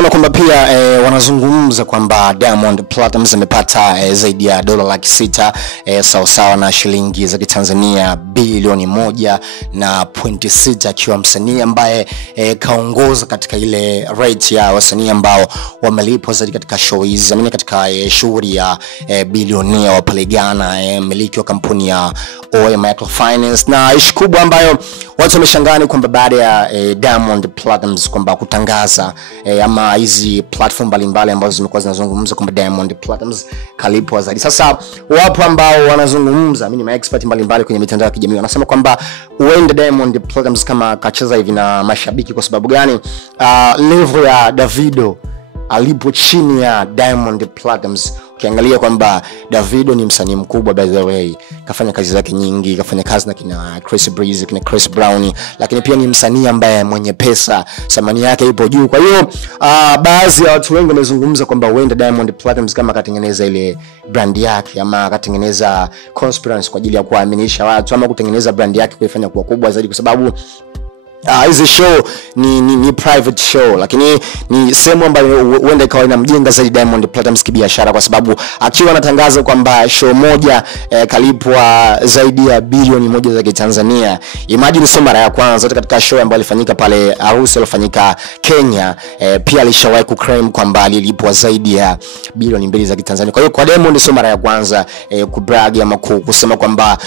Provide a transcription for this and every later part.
tumeona kwamba pia wanazungumza kwamba Diamond Platnumz amepata zaidi ya $600 sawa sawa na shilingi za Kitanzania bilioni 1.6 akiwa msanii ambaye kaongoza katika ile rate ya wasanii ambao wamelipwa zaidi katika show hizi. Amini katika shughuli ya bilionia wa pale Ghana, mmiliki wa kampuni ya OA Microfinance. Na ishi kubwa ambayo watu wameshangaa kwamba baada ya Diamond Platnumz kwamba kutangaza ama hizi platform mbalimbali ambazo zimekuwa zinazungumza kwamba Diamond Platnumz kalipwa zaidi. Sasa wapo ambao wanazungumza, mimi ni expert mbalimbali kwenye mitandao ya kijamii, wanasema kwamba huenda Diamond Platnumz kama kacheza hivi na mashabiki. Kwa sababu gani? Level ya Davido alipo chini ya Diamond Platnumz. Ukiangalia kwamba Davido ni msanii mkubwa, by the way, kafanya kazi zake nyingi, kafanya kazi na kina Chris Breezy, kina Chris Brown, lakini pia ni msanii ambaye mwenye pesa, thamani yake ipo juu. Kwa hiyo baadhi ya watu wengi wamezungumza kwamba huenda Diamond Platnumz kama katengeneza ile brand yake ama katengeneza conspiracy kwa ajili ya kuaminisha watu ama kutengeneza brand yake kuifanya kuwa kubwa zaidi, kwa sababu hizi show ni private show, lakini ni sehemu ambayo huenda ikawa inamjenga zaidi Diamond Platnumz kibiashara, kwa sababu akiwa anatangaza kwamba show moja kalipwa zaidi ya bilioni 1 za Kitanzania. Imagine sio mara ya kwanza. Katika show ambayo ilifanyika pale harusi ilifanyika Kenya, pia alishawahi kuclaim kwamba alilipwa zaidi ya bilioni 2 za Kitanzania. Kwa hiyo kwa Diamond sio mara ya kwanza kubrag ama kusema kwamba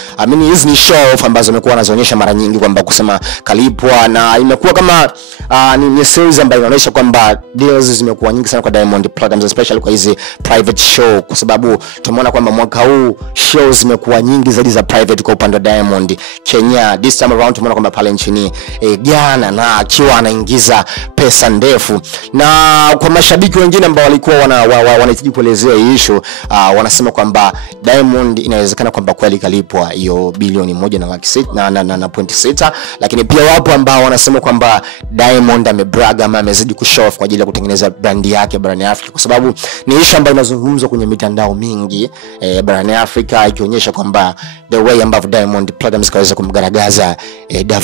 hizi ni show off ambazo amekuwa anazionyesha mara nyingi kwamba kusema kalipwa, na imekuwa kama ni series ambayo inaonyesha kwamba deals zimekuwa nyingi sana kwa Diamond Platnumz, especially kwa hizi private show, kwa sababu tumeona kwamba mwaka huu shows zimekuwa nyingi zaidi za private kwa upande wa Diamond. Kenya this time around tumeona kwamba pale nchini Ghana, na akiwa anaingiza pesa ndefu. Na kwa mashabiki wengine ambao walikuwa wanahitaji kuelezea hii issue, wanasema kwamba Diamond inawezekana kwamba kweli kalipwa hiyo bilioni 1.6, lakini pia wapo ambao wanasema kwamba Diamond amebrag ama amezidi kushow off kwa ajili ya kutengeneza brand yake barani Afrika, kwa sababu ni issue ambayo inazungumzwa kwenye mitandao mingi barani Afrika, ikionyesha kwamba the way ambavyo Diamond Platnumz kaweza kumgaragaza Davido